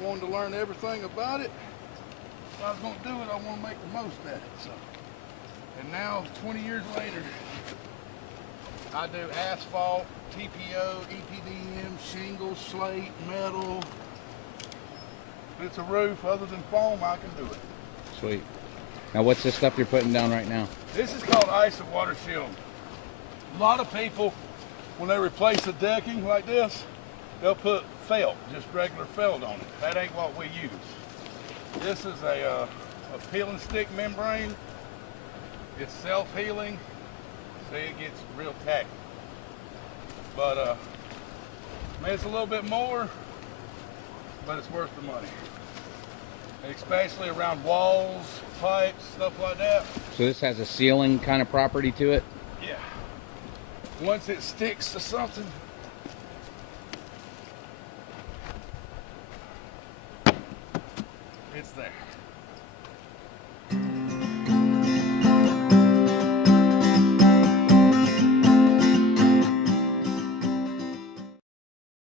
wanted to learn everything about it. If I was going to do it, I want to make the most at it. So, and now, 20 years later, I do asphalt, TPO, EPDM, shingles, slate, metal. If it's a roof other than foam, I can do it. Sweet. Now what's this stuff you're putting down right now? This is called ice and water shield. A lot of people, when they replace the decking like this, they'll put felt, just regular felt on it. That ain't what we use. This is a peel and stick membrane. It's self-healing, so it gets real tacky. But I mean, it's a little bit more, but it's worth the money. Especially around walls, pipes, stuff like that. So this has a sealing kind of property to it? Yeah. Once it sticks to something, it's there.